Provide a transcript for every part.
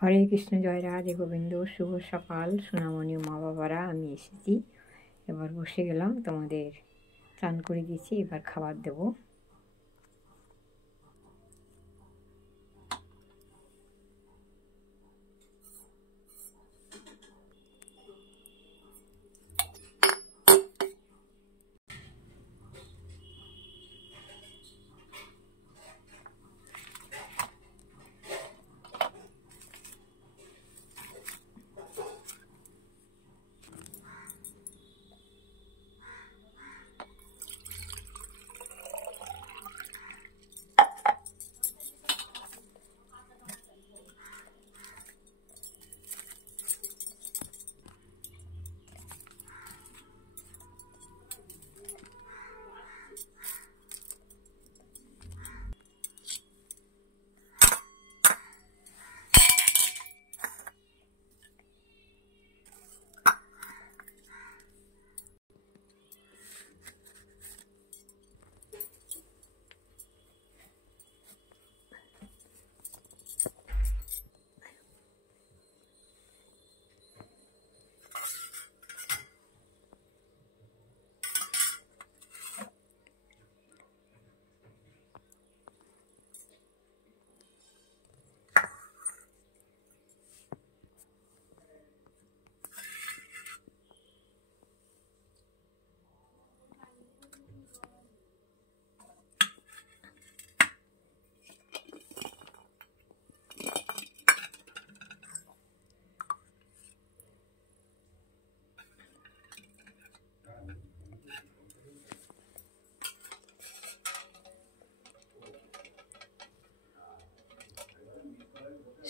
হরে কৃষ্ণ, জয় রাধে গোবিন্দ। শুভ সকাল সোনামণি মা বাবারা। আমি এসেছি, এবার বসে গেলাম। তোমাদের চান করে দিয়েছি, এবার খাবার দেবো।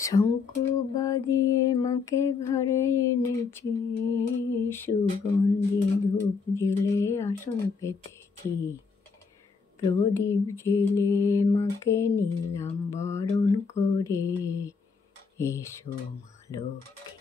শঙ্খ বাজিয়ে মাকে ঘরে এনেছি, সুগন্ধি ধূপ জেলে আসন পেতেছি, প্রদীপ জেলে মাকে নিলাম বরণ করে, এসো মা লক্ষ্মী।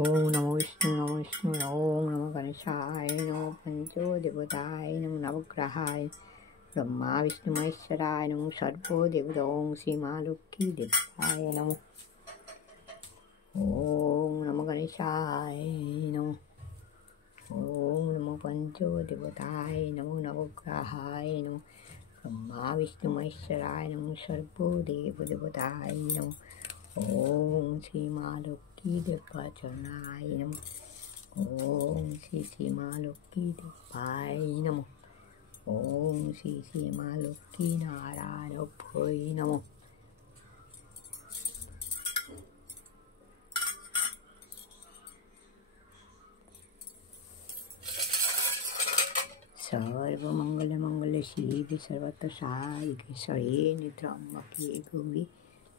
ওম নমো বিষ্ণু নমো বিষ্ণু ওম নমো গণেশায় নমো পঞ্চো দেবতায় নমো নবগ্রহায় ব্রহ্মা বিষ্ণু মহেশ্বরায় নমো সর্বো দেবতা ওম শ্রী মা লক্ষ্মী দেবতায় নমো। ওম নমো গণেশায় নমো। ওম নমো পঞ্চো দেবতায় নমো নবগ্রহায় নমো ব্রহ্মা বিষ্ণু মহেশ্বরায় নমো সর্বো দেবতায় নমো। ওম শ্রী মা লক্ষ্মী দেবাচরণায় নমো। ওম শ্রী শ্রী মা লক্ষ্মী দেবায় নমো। ওম শ্রী শ্রী মা লক্ষ্মী নারায়ণভ্যৈ নমো। সর্বমঙ্গল মঙ্গলে শিবে সর্বত্র সাধিকে শরণ্যে ত্র্যম্বকে গৌরী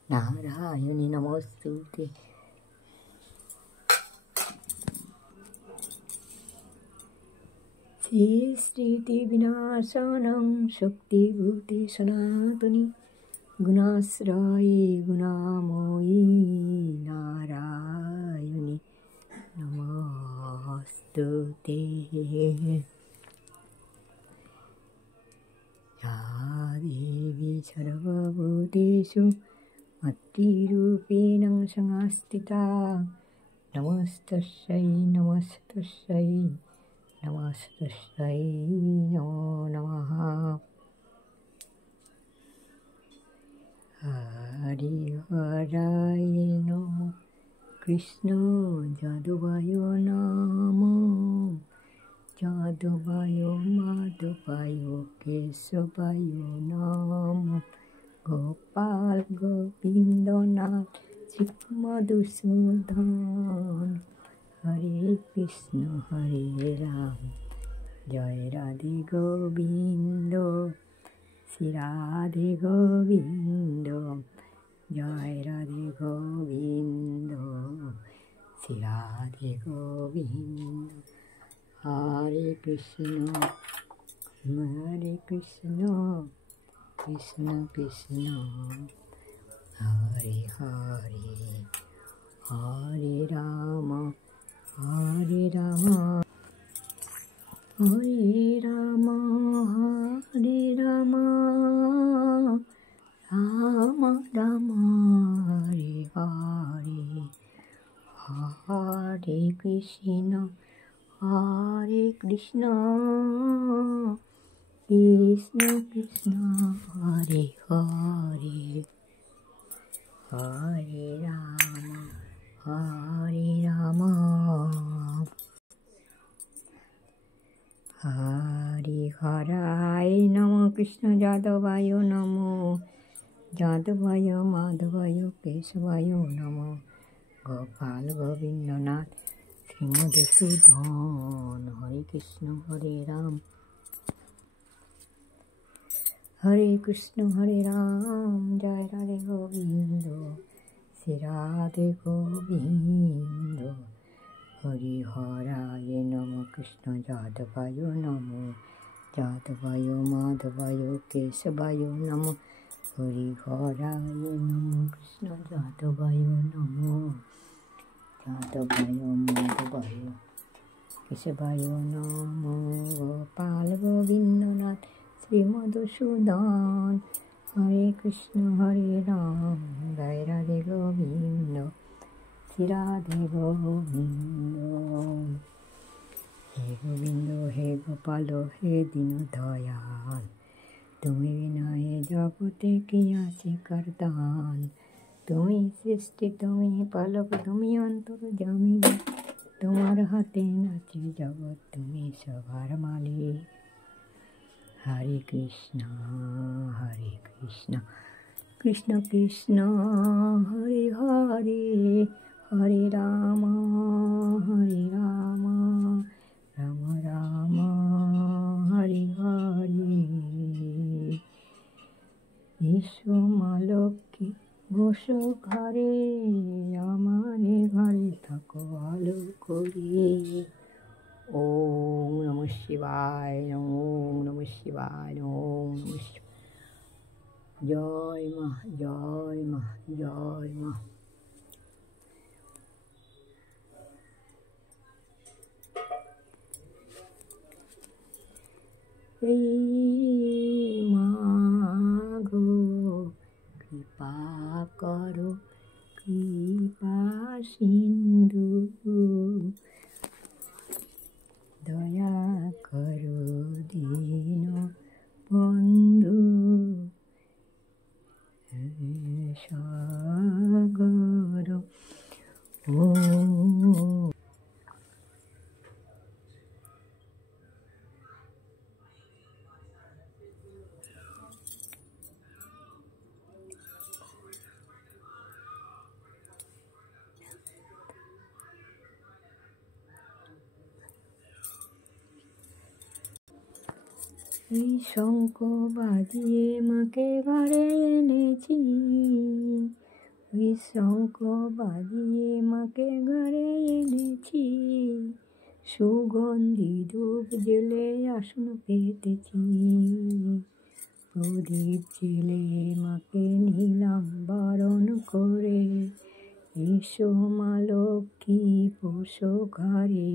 নারায়ণী নমস্তুতে। সৃষ্টি বিনাশনং শক্তিভূতে সনাতনী গুণাশ্রয়ে গুণাময়ী নারায়ণী নমস্তুতে। या देवी सर्वभूतेषु मत्तिरूपेण संस्थिता नमस्तस्यै नमस्तस्यै नमस्तस्यै नमो नमः। हरिहराय नमः कृष्ण যাদবায় नमः যাদবায় মাধবায় কেশবায় নমঃ গোপাল গোবিন্দনাথ শ্রী মধুসূদন হরে কৃষ্ণ হরে রাম জয় রাধে গোবিন্দ শ্রী রাধে গোবিন্দ জয় রাধে গোবিন্দ শ্রী রাধে গোবিন্দ হরে কৃষ্ণ কৃষ্ণ কৃষ্ণ হরে হরে হরে রাম হরে রাম হরে রাম হরে রাম রাম রাম হরে হরে হরে কৃষ্ণ কৃষ্ণ কৃষ্ণ হরে হরে হরে রাম হরে হরায় নম কৃষ্ণ যাদবায় নম যাদবায় মাধবায় কেশবায় নম গোপাল গোবিন্দনাথ শ্রী মধুসূদন হরে কৃষ্ণ হরে রাম হরে কৃষ্ণ হরে রাম জয় রাধে গোবিন্দ শ্রী রাধে গোবিন্দ হরি হরায় নম কৃষ্ণ যাদবায় নম যাদবায় মাধবায় কেশবায় নম হরি হরায় নম কৃষ্ণ যাদবায় নম যাদবায় মাধবায় কেশবায় নম গোপাল গোবিন্দনাথ শ্রী মধুসূদন হরে কৃষ্ণ হরে রাম জয় রাধে গোবিন্দ শ্রী রাধে গোবিন্দ হে গোবিন্দ হে গোপাল হে দীন দয়াল তুমি বিনা এ জগতে কি আছে করদান তুমি সৃষ্টি তুমি পালক তুমি অন্তর্যামী তোমার হাতে নাচে জগৎ তুমি সবার মালিক হরে কৃষ্ণ কৃষ্ণ কৃষ্ণ হরে হরে হরে রাম রাম রাম হরে হরে এসো মা লক্ষ্মী বসো ঘরে আমার ঘরে থাকো আলো করে ওম নমঃ শিবায় ওম নমঃ শিবায় ওম নমঃ শিবায় জয় মা জয় মা জয় মা এই মাগো কৃপা করো কৃপা সিন্ধু দয়া করো দীন বন্ধু সাগর ও এই শঙ্খ বাজিয়ে মাকে ঘরে এনেছি ওই শঙ্খ বাজিয়ে মাকে ঘরে এনেছি সুগন্ধি ধূপ জেলে আসন পেতেছি প্রদীপ জেলে মাকে নিলাম বরণ করে এসো মা লক্ষ্মী পোষো ঘরে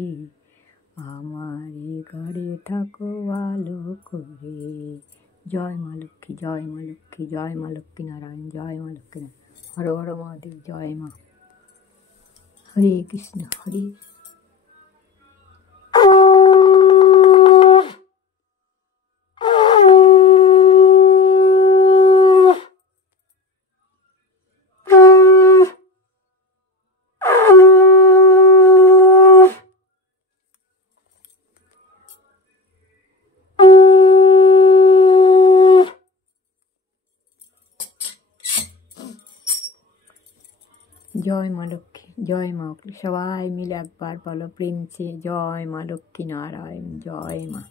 আমার ঘরে থাকো আলো করে জয় মা লক্ষ্মী জয় মা লক্ষ্মী জয় মা লক্ষ্মী নারায়ণ জয় মা লক্ষ্মী নারায়ণ হর হর মহাদেব, জয় মা। হরে কৃষ্ণ, হরে জয় মা লক্ষ্মী, জয় মা। সবাই মিলে একবার বলো প্রেম সে, জয় মা লক্ষ্মী নারায়ণ, জয় মা।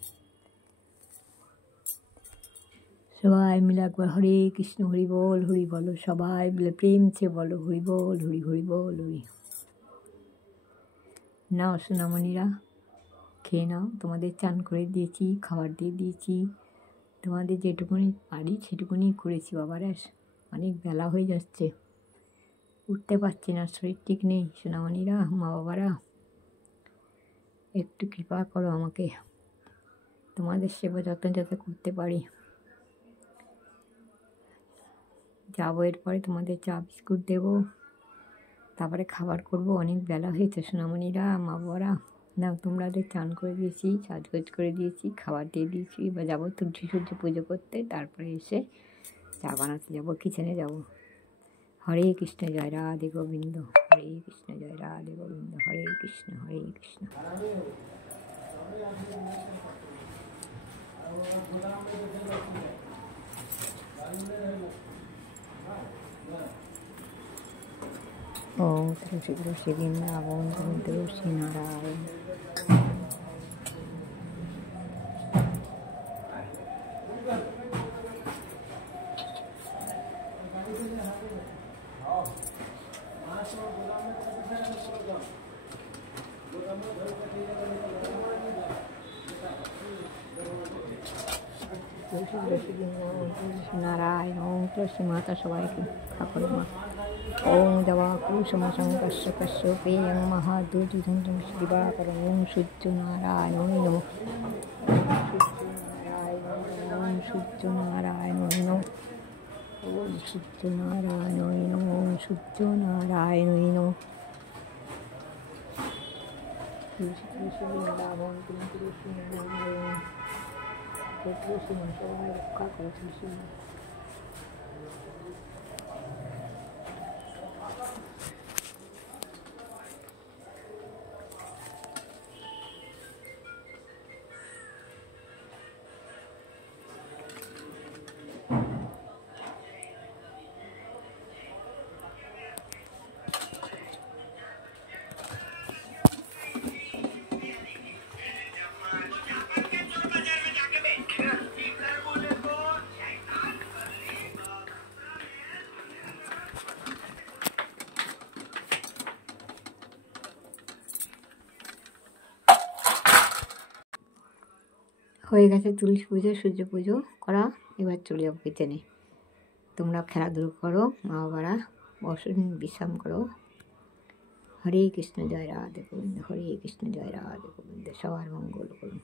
সবাই মিলে একবার হরে কৃষ্ণ, হরি বল, হরি বলো। সবাই মিলে প্রেম সে বলো হরি বল, হরি হরি বল, হরি। নাও সোনামণিরা, খেয়ে নাও। তোমাদের চান করে দিয়েছি, খাবার দিয়ে দিয়েছি। তোমাদের যেটুকুনি পারি সেটুকুনি করেছি। বাবারা অনেক বেলা হয়ে যাচ্ছে, উঠতে পারছি না, শরীর ঠিক নেই। সোনামণিরা, মা বাবারা, একটু কৃপা করো আমাকে, তোমাদের সেবা যত্ন যাতে করতে পারি। যাবো এরপরে, তোমাদের চা বিস্কুট দেবো, তারপরে খাবার করব। অনেক বেলা হয়েছে সোনামণিরা, মা বাবারা। না, তোমরাদের চান করে দিয়েছি, সাজগোজ করে দিয়েছি, খাবার দিয়ে দিয়েছি। এবার যাবো তুলসী সূর্য পুজো করতে, তারপরে এসে চা বানাতে যাবো, কিচেনে যাব। হরে কৃষ্ণ, জয় রাধে গোবিন্দ। হরে কৃষ্ণ, জয় রাধে গোবিন্দ। হরে কৃষ্ণ, হরে কৃষ্ণ। ওম তুলসী তুলসী বৃন্দাবন, তুলসী নারায়ণ। তুলসী তুলসী বৃন্দাবন, তুলসী নারায়ণ। ওম তুলসী মাতা সবাইকে ঠাকুর মা। ওম দেবা কুসুম সংকর্ষ কশ্যপেয়ং মহাদুর্যোধন দিবাকরণ। ওম সূর্য নারায়ণ নমঃ। ওম সূর্য নারায়ণ নমঃ। ওম সূর্য নারায়ণ নমঃ। ওম সূর্য নারায়ণ নমঃ। তুলসী তুলসী বৃন্দাবন, তুলসী নারায়ণ। তুলসী মা সবাই রক্ষা করে, তুলসী মা। হয়ে গেছে তুলসী পুজো, সূর্য পুজো করা। এবার চলে যাবো কিচেনে। তোমরা খেলাধুলো করো, মা বাবারা বসো, বিশ্রাম করো। হরে কৃষ্ণ, জয় রাধে গোবিন্দ। হরে কৃষ্ণ, জয় রাধে গোবিন্দ। সবার মঙ্গল করুন।